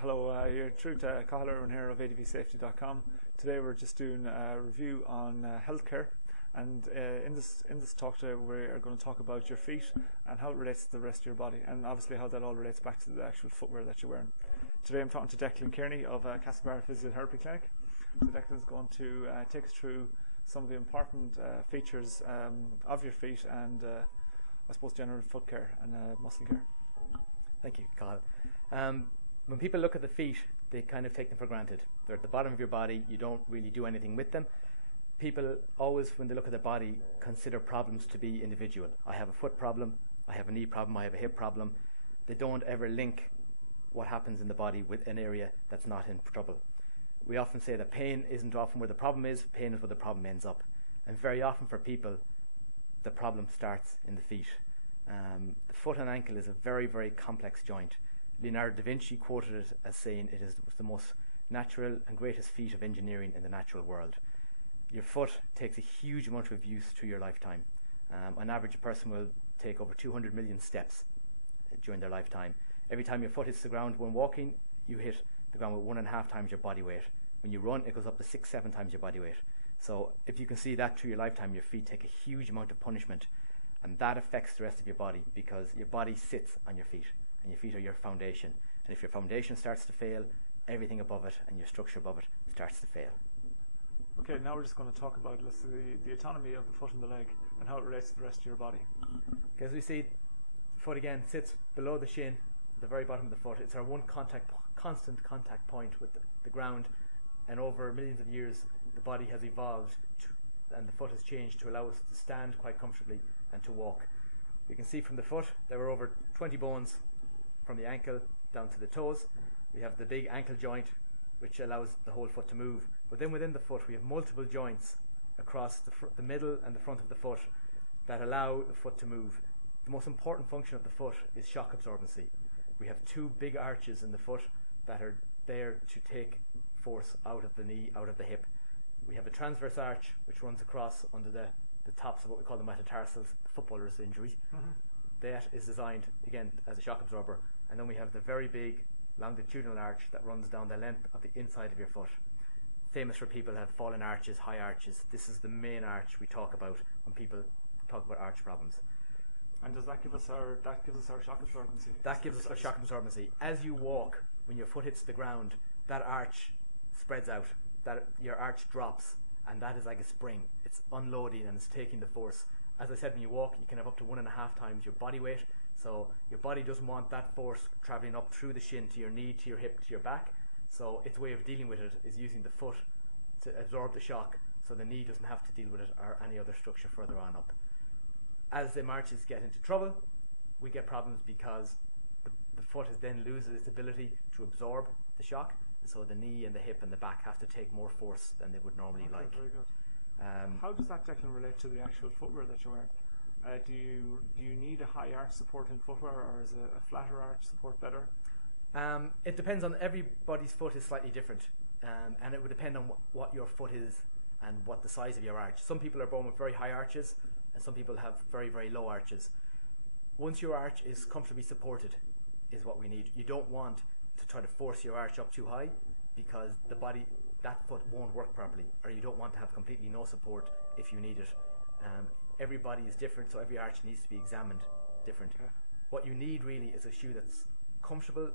Hello, you're through to Cathal Irwin here of advsafety.com. Today we're just doing a review on healthcare, and in this talk today we are going to talk about your feet and how it relates to the rest of your body, and obviously how that all relates back to the actual footwear that you're wearing. Today I'm talking to Declan Kearney of Castlebar Physiotherapy Clinic. So Declan's going to take us through some of the important features of your feet and I suppose general foot care and muscle care. Thank you, Cathal. When people look at the feet, they kind of take them for granted. They're at the bottom of your body. You don't really do anything with them. People always, when they look at their body, consider problems to be individual. I have a foot problem, I have a knee problem, I have a hip problem. They don't ever link what happens in the body with an area that's not in trouble. We often say that pain isn't often where the problem is, pain is where the problem ends up. And very often for people, the problem starts in the feet. The foot and ankle is a very, very complex joint. Leonardo da Vinci quoted it as saying it is the most natural and greatest feat of engineering in the natural world. Your foot takes a huge amount of use through your lifetime. On average, a person will take over 200 million steps during their lifetime. Every time your foot hits the ground when walking, you hit the ground with 1.5 times your body weight. When you run, it goes up to 6-7 times your body weight. So if you can see that through your lifetime, your feet take a huge amount of punishment, and that affects the rest of your body because your body sits on your feet. And your feet are your foundation. And if your foundation starts to fail, everything above it and your structure above it starts to fail. Okay, now we're just going to talk about the autonomy of the foot and the leg and how it relates to the rest of your body. Okay, as we see, the foot again sits below the shin, the very bottom of the foot. It's our one constant contact point with the ground, and over millions of years the body has evolved and the foot has changed to allow us to stand quite comfortably and to walk. You can see from the foot there are over 20 bones from the ankle down to the toes. We have the big ankle joint which allows the whole foot to move, but then within the foot we have multiple joints across the middle and the front of the foot that allow the foot to move. The most important function of the foot is shock absorbency. We have two big arches in the foot that are there to take force out of the knee, out of the hip. We have a transverse arch which runs across under the tops of what we call the metatarsals, the footballer's injury. That is designed again as a shock absorber. And then we have the very big longitudinal arch that runs down the length of the inside of your foot. Famous for people who have fallen arches, high arches. This is the main arch we talk about when people talk about arch problems. And does that give us our shock absorbency? That gives us our shock absorbency. As you walk, when your foot hits the ground, that arch spreads out. That your arch drops, and that is like a spring. It's unloading and it's taking the force. As I said, when you walk, you can have up to 1.5 times your body weight. So your body doesn't want that force traveling up through the shin to your knee, to your hip, to your back. So its way of dealing with it is using the foot to absorb the shock, so the knee doesn't have to deal with it or any other structure further on up. As the arches get into trouble, we get problems because the foot then loses its ability to absorb the shock. So the knee and the hip and the back have to take more force than they would normally like. Very good. How does that, Declan, relate to the actual footwear that you're wearing? Do you need a high arch support in footwear, or is a flatter arch support better? It depends on everybody's foot is slightly different, and it would depend on what your foot is and what the size of your arch. Some people are born with very high arches, and some people have very, very low arches. Once your arch is comfortably supported is what we need. You don't want to try to force your arch up too high because that foot won't work properly, or you don't want to have completely no support if you need it. Everybody is different, so every arch needs to be examined different. Okay. What you need really is a shoe that's comfortable,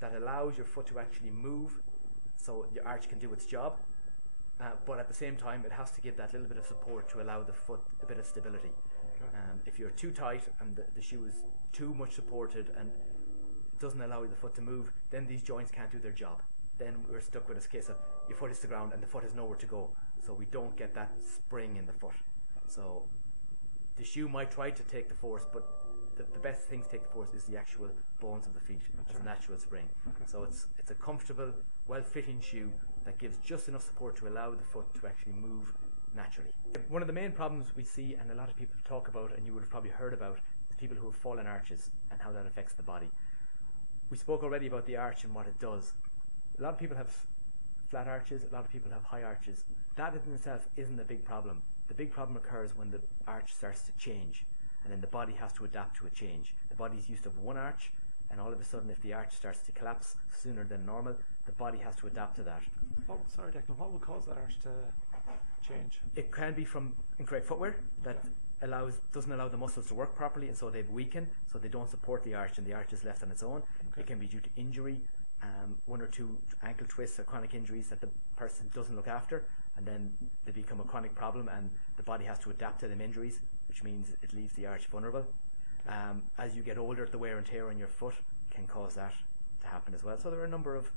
that allows your foot to actually move so your arch can do its job, but at the same time it has to give that little bit of support to allow the foot a bit of stability. Okay. If you're too tight and the shoe is too much supported and doesn't allow the foot to move, then these joints can't do their job. Then we're stuck with this case of your foot hits the ground and the foot has nowhere to go, so we don't get that spring in the foot. So the shoe might try to take the force, but the best thing to take the force is the actual bones of the feet as a natural spring. Okay. So it's a comfortable, well-fitting shoe that gives just enough support to allow the foot to actually move naturally. One of the main problems we see, and a lot of people talk about, and you would have probably heard about, is people who have fallen arches and how that affects the body. We spoke already about the arch and what it does. A lot of people have flat arches, a lot of people have high arches. That in itself isn't a big problem. The big problem occurs when the arch starts to change, and then the body has to adapt to a change. The body's used to one arch, and all of a sudden if the arch starts to collapse sooner than normal, the body has to adapt to that. Oh, sorry, Declan. What would cause that arch to change? It can be from incorrect footwear that doesn't allow the muscles to work properly, and so they've weakened, so they don't support the arch, and the arch is left on its own. Okay. It can be due to injury, 1 or 2 ankle twists or chronic injuries that the person doesn't look after, and then they become a chronic problem, and the body has to adapt to them injuries, which means it leaves the arch vulnerable. As you get older, the wear and tear on your foot can cause that to happen as well. So there are a number of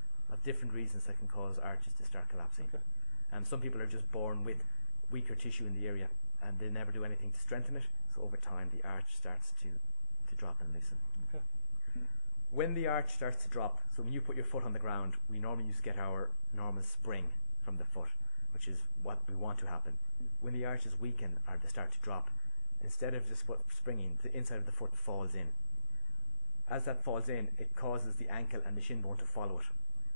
different reasons that can cause arches to start collapsing. Okay. Some people are just born with weaker tissue in the area, and they never do anything to strengthen it, so over time the arch starts to drop and loosen. Okay. When the arch starts to drop, so when you put your foot on the ground, we normally used to get our normal spring from the foot, which is what we want to happen. When the arches weaken or they start to drop, instead of just springing, the inside of the foot falls in. As that falls in, it causes the ankle and the shin bone to follow it.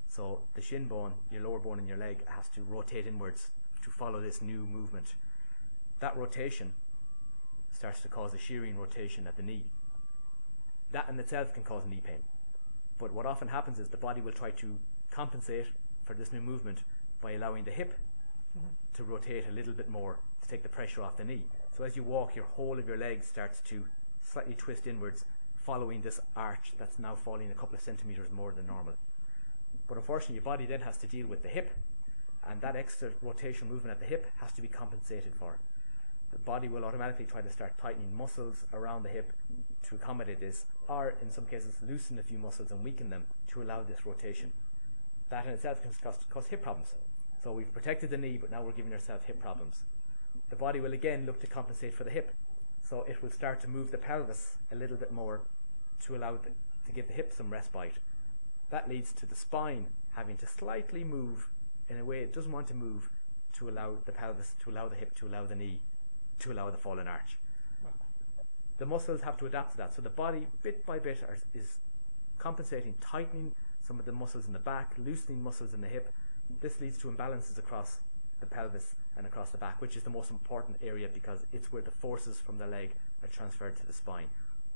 So the shin bone, your lower bone in your leg, has to rotate inwards to follow this new movement. That rotation starts to cause a shearing rotation at the knee. That in itself can cause knee pain. But what often happens is the body will try to compensate for this new movement by allowing the hip to rotate a little bit more to take the pressure off the knee. So as you walk, your whole of your leg starts to slightly twist inwards, following this arch that's now falling a couple of centimeters more than normal. But unfortunately, your body then has to deal with the hip, and that extra rotational movement at the hip has to be compensated for. The body will automatically try to start tightening muscles around the hip to accommodate this, or in some cases loosen a few muscles and weaken them to allow this rotation. That in itself can cause hip problems. So we've protected the knee, but now we're giving ourselves hip problems. The body will again look to compensate for the hip, so it will start to move the pelvis a little bit more to allow to give the hip some respite. That leads to the spine having to slightly move in a way it doesn't want to move, to allow the pelvis, to allow the hip, to allow the knee, to allow the fallen arch. The muscles have to adapt to that, so the body bit by bit is compensating, tightening some of the muscles in the back, loosening muscles in the hip. This leads to imbalances across the pelvis and across the back, which is the most important area because it's where the forces from the leg are transferred to the spine.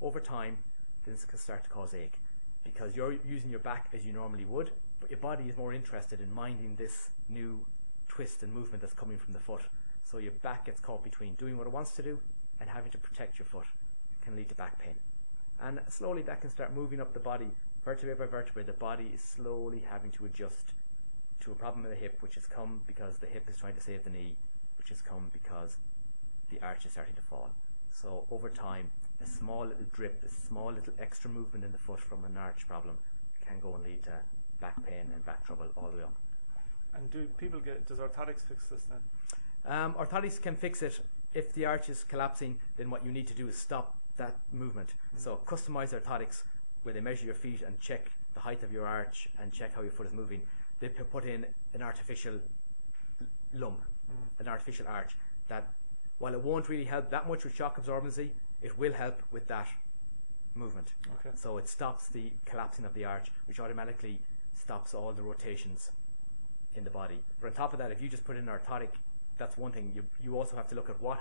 Over time, this can start to cause ache because you're using your back as you normally would, but your body is more interested in minding this new twist and movement that's coming from the foot. So your back gets caught between doing what it wants to do and having to protect your foot. It can lead to back pain. And slowly that can start moving up the body, vertebrae by vertebrae. The body is slowly having to adjust to a problem in the hip, which has come because the hip is trying to save the knee, which has come because the arch is starting to fall. So over time, a small little drip, a small little extra movement in the foot from an arch problem can go and lead to back pain and back trouble all the way up. And does orthotics fix this then? Orthotics can fix it. If the arch is collapsing, then what you need to do is stop that movement. So customized orthotics, where they measure your feet and check the height of your arch and check how your foot is moving, they put in an artificial lump, an artificial arch, that while it won't really help that much with shock absorbency, it will help with that movement. Okay. So it stops the collapsing of the arch, which automatically stops all the rotations in the body. But on top of that, if you just put in an orthotic, that's one thing. You also have to look at what,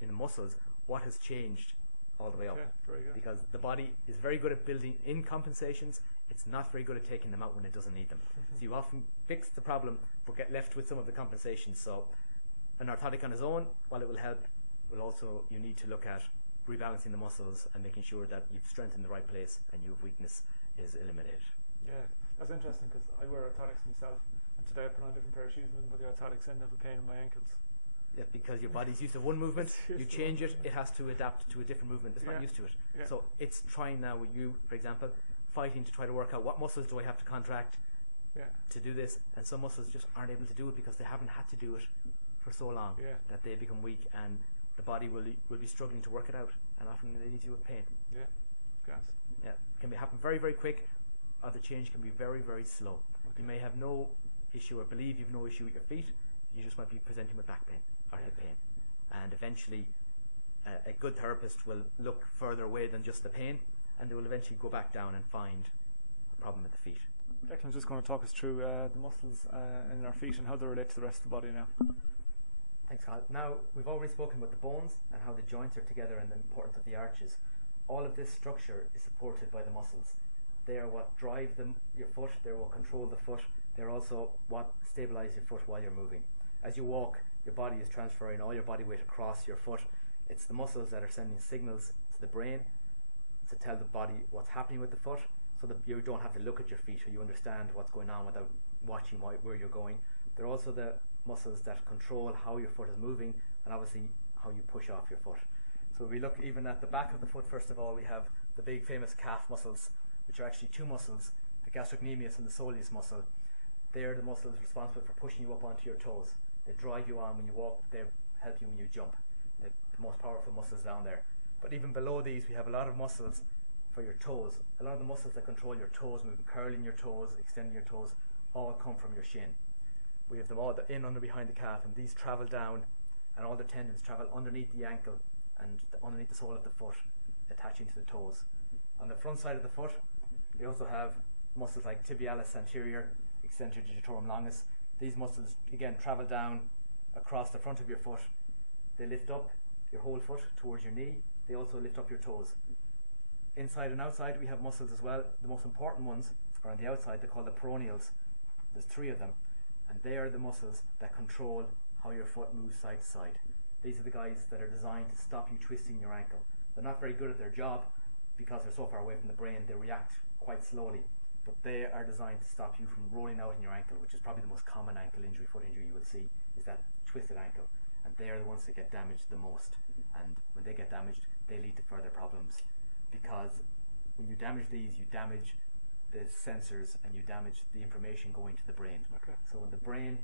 in the muscles, what has changed all the way up. Okay, very good. Because the body is very good at building in compensations. It's not very good at taking them out when it doesn't need them. So you often fix the problem, but get left with some of the compensations. So an orthotic on its own, while it will help, you need to look at rebalancing the muscles and making sure that you've strength in the right place and your weakness is eliminated. Yeah, that's interesting because I wear orthotics myself, and today I put on a different pair of shoes and put the orthotics in, and I have a pain in my ankles. Yeah, because your body's used to one movement, you change it, it has to adapt to a different movement. It's not used to it. Yeah. So it's trying now with you, for example, fighting to try to work out what muscles do I have to contract to do this, and some muscles just aren't able to do it because they haven't had to do it for so long that they become weak, and the body will be struggling to work it out, and often they leave you with pain. Yeah, gas. Yeah, it can happen very, very quick, or the change can be very, very slow. Okay. You may have no issue or believe you've no issue with your feet, you just might be presenting with back pain or hip pain. And eventually a good therapist will look further away than just the pain, and they will eventually go back down and find a problem with the feet. Declan's just going to talk us through the muscles in our feet and how they relate to the rest of the body now. Thanks, Carl. Now, we've already spoken about the bones and how the joints are together and the importance of the arches. All of this structure is supported by the muscles. They are what drive your foot. They're what control the foot. They're also what stabilize your foot while you're moving. As you walk, your body is transferring all your body weight across your foot. It's the muscles that are sending signals to the brain to tell the body what's happening with the foot, so that you don't have to look at your feet, or you understand what's going on without watching where you're going. They're also the muscles that control how your foot is moving, and obviously how you push off your foot. So if we look even at the back of the foot, first of all, we have the big famous calf muscles, which are actually two muscles, the gastrocnemius and the soleus muscle. They're the muscles responsible for pushing you up onto your toes. They drive you on when you walk, they help you when you jump. They're the most powerful muscles down there. But even below these, we have a lot of muscles for your toes. A lot of the muscles that control your toes, moving, curling your toes, extending your toes, all come from your shin. We have them all in, under, behind the calf, and these travel down, and all the tendons travel underneath the ankle and underneath the sole of the foot, attaching to the toes. On the front side of the foot, we also have muscles like tibialis anterior, extensor digitorum longus. These muscles, again, travel down across the front of your foot. They lift up your whole foot towards your knee. They also lift up your toes. Inside and outside, we have muscles as well. The most important ones are on the outside. They're called the peroneals. There's three of them, and they are the muscles that control how your foot moves side to side. These are the guys that are designed to stop you twisting your ankle. They're not very good at their job because they're so far away from the brain. They react quite slowly, but they are designed to stop you from rolling out in your ankle, which is probably the most common ankle injury, foot injury you will see, is that twisted ankle. And they are the ones that get damaged the most. And when they get damaged, they lead to further problems, because when you damage these, you damage the sensors and you damage the information going to the brain. Okay. So when the brain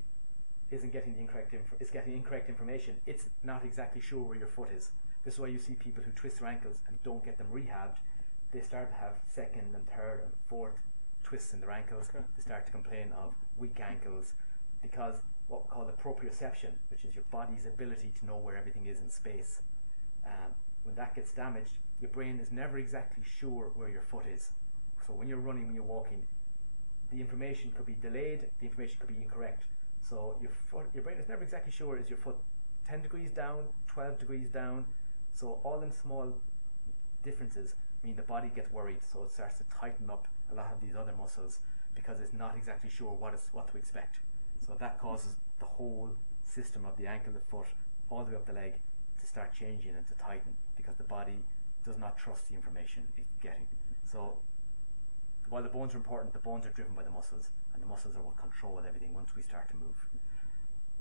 isn't getting the incorrect information, it's not exactly sure where your foot is. This is why you see people who twist their ankles and don't get them rehabbed. They start to have second and third and fourth twists in their ankles. Okay. They start to complain of weak ankles, because what we call the proprioception, which is your body's ability to know where everything is in space, when that gets damaged, your brain is never exactly sure where your foot is. So when you're running, when you're walking, the information could be delayed, the information could be incorrect. So your brain is never exactly sure, is your foot 10 degrees down, 12 degrees down. So all them small differences mean the body gets worried, so it starts to tighten up a lot of these other muscles because it's not exactly sure what to expect. So that causes the whole system of the ankle, the foot, all the way up the leg to start changing and to tighten, because the body does not trust the information it's getting. So while the bones are important, the bones are driven by the muscles, and the muscles are what control everything once we start to move.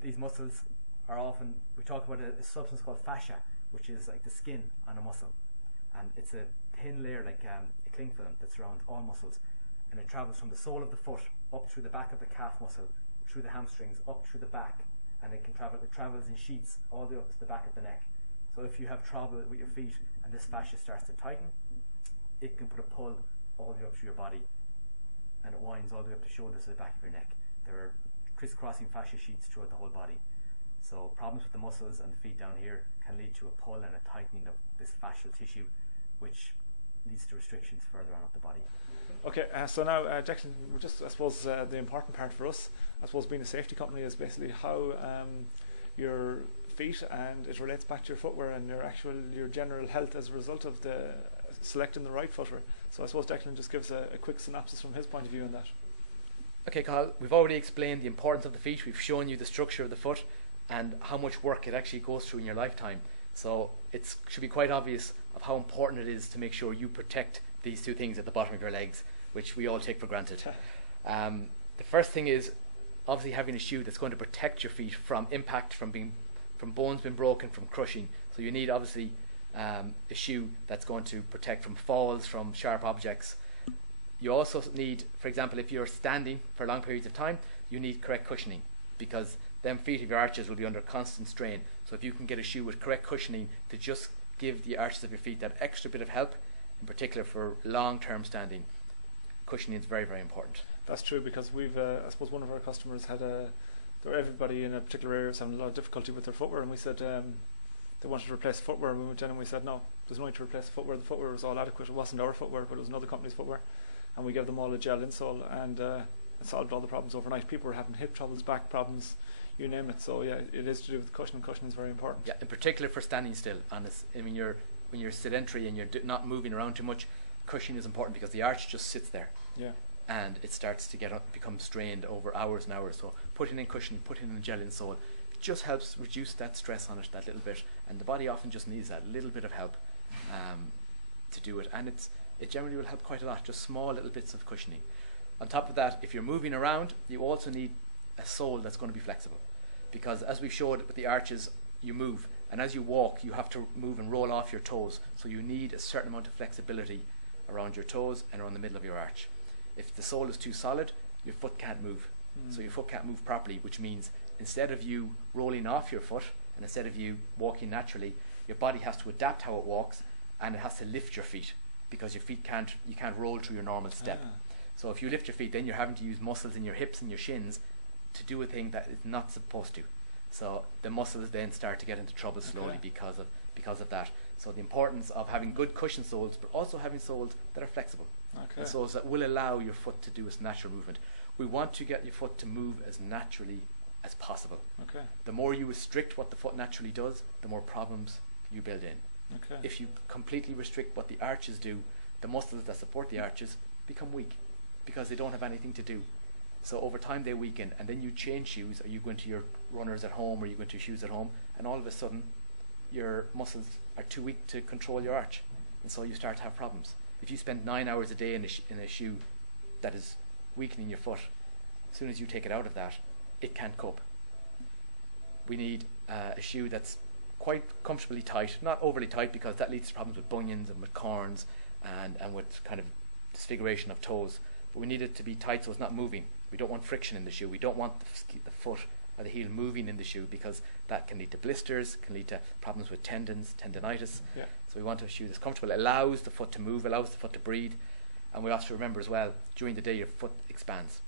These muscles are often, we talk about a substance called fascia, which is like the skin on a muscle, and it's a thin layer like a cling film that surrounds all muscles, and it travels from the sole of the foot up through the back of the calf muscle, through the hamstrings, up through the back, and it travels in sheets all the way up to the back of the neck. So if you have trouble with your feet and this fascia starts to tighten, it can put a pull all the way up through your body, and it winds all the way up the shoulders to the back of your neck. There are crisscrossing fascia sheets throughout the whole body. So problems with the muscles and the feet down here can lead to a pull and a tightening of this fascial tissue, which leads to restrictions further on up the body. Okay, so now, Declan, just I suppose the important part for us, I suppose being a safety company, is basically how your feet, and it relates back to your footwear and your general health as a result of the selecting the right footwear. So I suppose Declan just gives a quick synopsis from his point of view on that. Okay, Carl, we've already explained the importance of the feet. We've shown you the structure of the foot and how much work it actually goes through in your lifetime. So it should be quite obvious of how important it is to make sure you protect these two things at the bottom of your legs, which we all take for granted. The first thing is obviously having a shoe that's going to protect your feet from impact, from bones being broken, from crushing. So you need obviously a shoe that's going to protect from falls, from sharp objects. You also need, for example, if you're standing for long periods of time, you need correct cushioning, because them feet of your arches will be under constant strain. So if you can get a shoe with correct cushioning to just give the arches of your feet that extra bit of help, in particular for long-term standing, cushioning is very, very important. That's true, because we've, I suppose one of our customers had everybody in a particular area was having a lot of difficulty with their footwear, and we said they wanted to replace footwear, and we went in and we said no, there's no need to replace the footwear. The footwear was all adequate. It wasn't our footwear, but it was another company's footwear, and we gave them all a gel insole, and it solved all the problems overnight. People were having hip troubles, back problems, you name it. So yeah, it is to do with cushioning. Cushioning is very important. Yeah, in particular for standing still. I mean, when you're sedentary and you're not moving around too much, cushioning is important because the arch just sits there. Yeah. And it starts to become strained over hours and hours. So putting in cushioning, putting in a gel insole, it just helps reduce that stress on it that little bit. And the body often just needs that little bit of help to do it. And it generally will help quite a lot, just small little bits of cushioning. On top of that, if you're moving around, you also need a sole that's going to be flexible. Because as we showed with the arches, you move. And as you walk, you have to move and roll off your toes. So you need a certain amount of flexibility around your toes and around the middle of your arch. If the sole is too solid, your foot can't move. So your foot can't move properly, which means instead of you rolling off your foot and instead of you walking naturally, your body has to adapt how it walks and it has to lift your feet because your feet you can't roll through your normal step. So if you lift your feet, then you're having to use muscles in your hips and your shins to do a thing that it's not supposed to. So the muscles then start to get into trouble slowly because of that. So the importance of having good cushion soles, but also having soles that are flexible. And soles that will allow your foot to do its natural movement. We want to get your foot to move as naturally as possible. The more you restrict what the foot naturally does, the more problems you build in. If you completely restrict what the arches do, the muscles that support the arches become weak because they don't have anything to do. So over time they weaken, and then you change shoes, or you go into your runners at home, or you go into shoes at home, and all of a sudden your muscles are too weak to control your arch, and so you start to have problems. If you spend 9 hours a day in a shoe that is weakening your foot, as soon as you take it out of that, it can't cope. We need a shoe that's quite comfortably tight, not overly tight because that leads to problems with bunions and with corns and with kind of disfiguration of toes. But we need it to be tight so it's not moving. We don't want friction in the shoe. We don't want the foot or the heel moving in the shoe because that can lead to blisters, can lead to problems with tendons, tendinitis. So we want a shoe that's comfortable, allows the foot to move, allows the foot to breathe. And we have to remember as well, during the day your foot expands.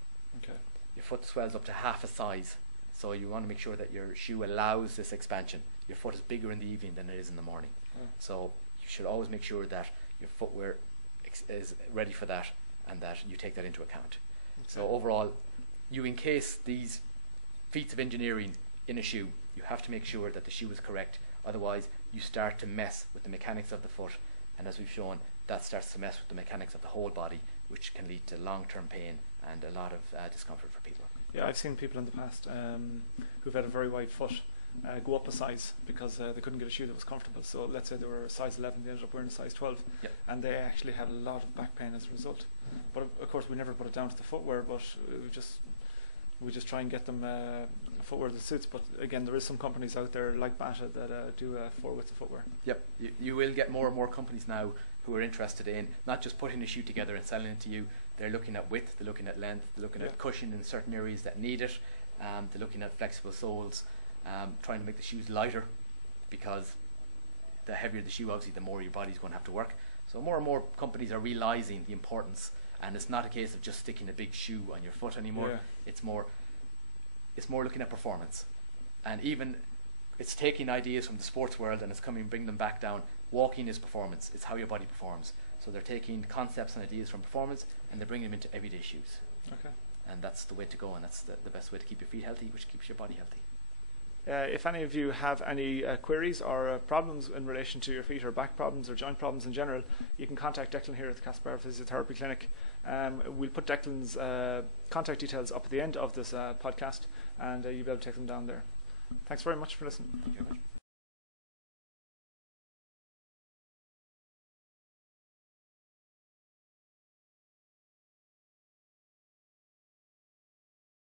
Your foot swells up to half a size. So you want to make sure that your shoe allows this expansion. Your foot is bigger in the evening than it is in the morning. So you should always make sure that your footwear is ready for that and that you take that into account. So overall, you encase these feats of engineering in a shoe. You have to make sure that the shoe is correct. Otherwise, you start to mess with the mechanics of the foot. And as we've shown, that starts to mess with the mechanics of the whole body, which can lead to long-term pain and a lot of discomfort for people. Yeah, I've seen people in the past who've had a very wide foot go up a size because they couldn't get a shoe that was comfortable. So let's say they were a size 11, they ended up wearing a size 12, and they actually had a lot of back pain as a result. But of course, we never put it down to the footwear, but we just try and get them footwear that suits. But again, there is some companies out there like Bata that do 4-width of footwear. You will get more and more companies now who are interested in not just putting a shoe together and selling it to you. They're looking at width, they're looking at length, they're looking at cushion in certain areas that need it. They're looking at flexible soles, trying to make the shoes lighter because the heavier the shoe, obviously, the more your body's going to have to work. So more and more companies are realizing the importance, and it's not a case of just sticking a big shoe on your foot anymore. It's more looking at performance, and even it's taking ideas from the sports world and it's bring them back down. Walking is performance. It's how your body performs. So they're taking concepts and ideas from performance and they're bringing them into everyday shoes. And that's the way to go, and that's the best way to keep your feet healthy, which keeps your body healthy. If any of you have any queries or problems in relation to your feet, or back problems or joint problems in general, you can contact Declan here at the Caspar Physiotherapy Clinic. We'll put Declan's contact details up at the end of this podcast, and you'll be able to take them down there. Thanks very much for listening. Thank you very much.